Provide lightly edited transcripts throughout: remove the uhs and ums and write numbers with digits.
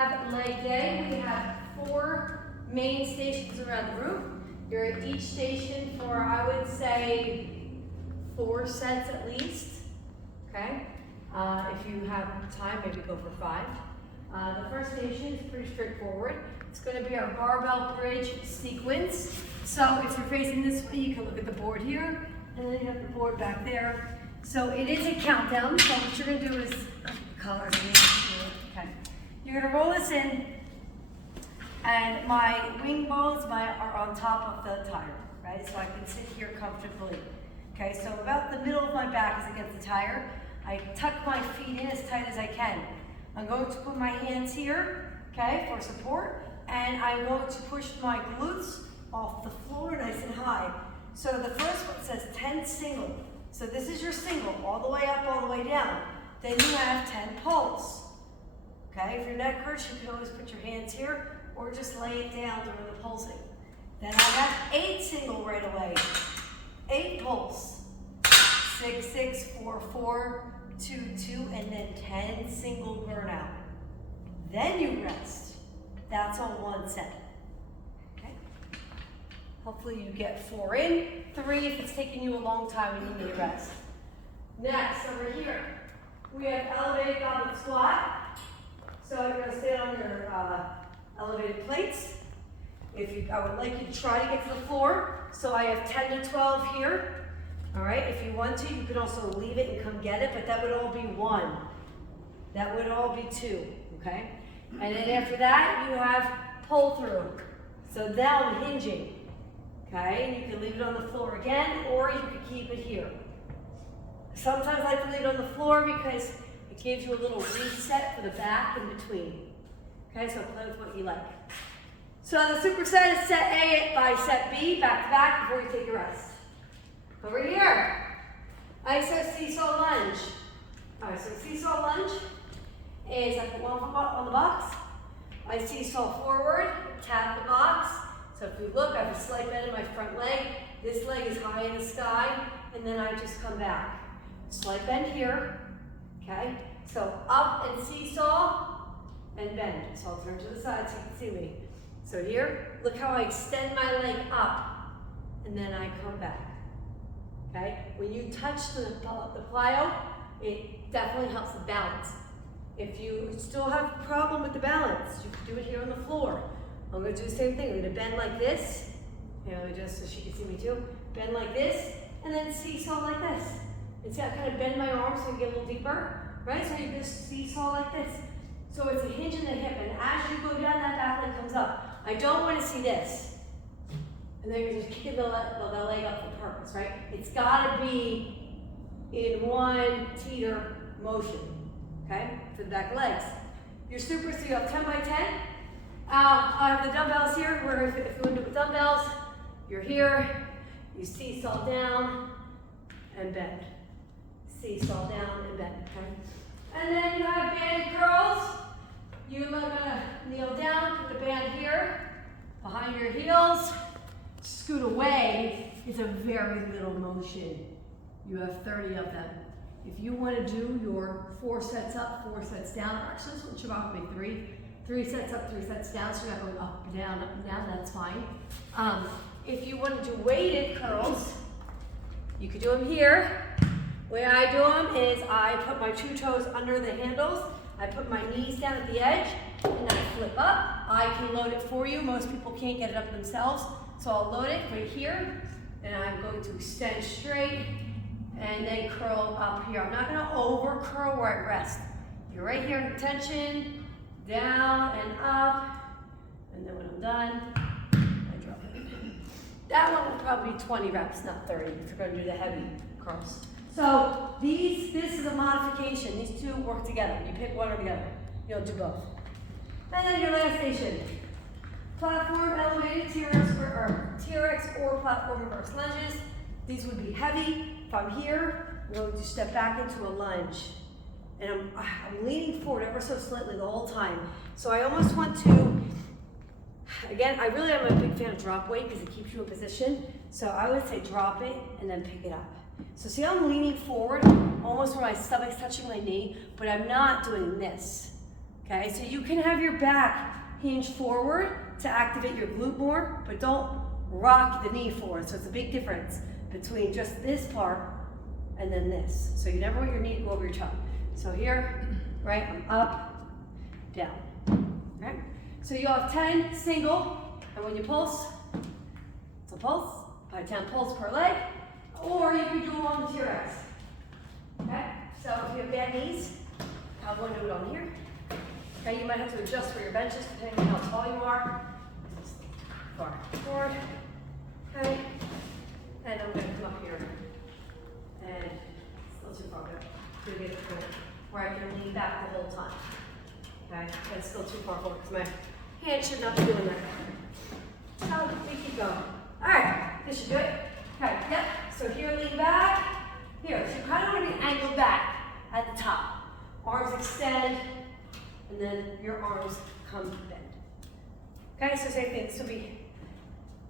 Leg day, we have 4 main stations around the room. You're at each station for, I would say, 4 sets at least, okay? If you have time, maybe go for 5. The first station is pretty straightforward. It's going to be our barbell bridge sequence. So if you're facing this way, you can look at the board here, and then you have the board back there. So it is a countdown, so what you're going to do is, colors, okay. You're going to roll this in, and my wing bones are on top of the tire, right? So I can sit here comfortably. Okay, so about the middle of my back is against the tire. I tuck my feet in as tight as I can. I'm going to put my hands here, okay, for support, and I'm going to push my glutes off the floor nice and high. So the first one says 10 single. So this is your single, all the way up, all the way down. Then you have 10 pulls. Okay, if your neck hurts, you can always put your hands here or just lay it down during the pulsing. Then I have 8 single right away. 8 pulls. 6, 6, 4, 4, 2, 2, and then 10 single burnout. Then you rest. That's on one set. Okay? Hopefully you get 4 in, 3 if it's taking you a long time and you need to rest. Next, over here, we have elevated goblet squat. So you're going to stand on your elevated plates. I would like you to try to get to the floor. So I have 10 to 12 here. All right, if you want to, you can also leave it and come get it, but that would all be 1. That would all be 2, okay? And then after that, you have pull through. So now I'm hinging, okay? You can leave it on the floor again, or you can keep it here. Sometimes I like to leave it on the floor because it gives you a little reset for the back in between. Okay, so play with what you like. So the superset is set A by set B, back to back, before you take your rest. Over here, iso seesaw lunge. All right, so seesaw lunge is I put one foot on the box. I seesaw forward, tap the box. So if you look, I have a slight bend in my front leg. This leg is high in the sky, and then I just come back. Slight bend here, okay? So up and seesaw and bend. So I'll turn to the side so you can see me. So here, look how I extend my leg up, and then I come back. Okay? When you touch the plyo, it definitely helps the balance. If you still have a problem with the balance, you can do it here on the floor. I'm going to do the same thing. I'm going to bend like this. Just so she can see me too. Bend like this, and then seesaw like this. And see, I kind of bend my arms so I get a little deeper, right? So you just seesaw like this. So it's a hinge in the hip, and as you go down, that back leg comes up. I don't want to see this. And then you're just kicking the leg up for purpose, right? It's got to be in one teeter motion, okay? For the back legs. Your super, so you have 10 by 10. I have the dumbbells here, where if you want to do it with dumbbells, you're here, you seesaw down and bend. Seesaw down and bend, okay? And then you have banded curls. You're gonna kneel down, put the band here, behind your heels, scoot away. It's a very little motion. You have 30 of them. If you want to do your 4 sets up, 4 sets down, actually this one should probably be 3 sets up, 3 sets down, so you're not going up and down, that's fine. If you want to do weighted curls, you could do them here. The way I do them is I put my 2 toes under the handles, I put my knees down at the edge, and I flip up. I can load it for you. Most people can't get it up themselves, so I'll load it right here, and I'm going to extend straight, and then curl up here. I'm not going to over curl where I rest. You're right here in tension, down and up, and then when I'm done, I drop it. That one will probably be 20 reps, not 30, if you're going to do the heavy curls. So this is a modification. These 2 work together. You pick one or the other. You don't do both. And then your last station. Platform elevated TRX or platform reverse lunges. These would be heavy. If I'm here, I'm going to step back into a lunge. And I'm leaning forward ever so slightly the whole time. So I almost want to, again, I really am a big fan of drop weight because it keeps you in position. So I would say drop it and then pick it up. So see how I'm leaning forward, almost where my stomach's touching my knee, but I'm not doing this. Okay, so you can have your back hinge forward to activate your glute more, but don't rock the knee forward. So it's a big difference between just this part and then this. So you never want your knee to go over your tongue. So here, right, I'm up, down, okay? So you'll have 10 single, and when you pulse, it's a pulse, by 10 pulse per leg, or you can do them on the TRX, okay? So if you have bad knees, I'll go and do it on here. Okay, you might have to adjust for your benches depending on how tall you are. Far forward, okay? And I'm gonna come up here, and still too far back. To get it where I can lean back the whole time. Okay, but it's still too far forward because my hand should not be doing that. So we keep going. All right, this should do it. Okay, yep. So here, lean back. Here, so you kind of want to be angled back at the top. Arms extend, and then your arms come bend. Okay, so same thing. This will be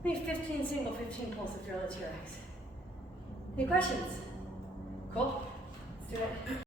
maybe 15 single, 15 pulse if you're on the TRX. Any questions? Cool. Let's do it.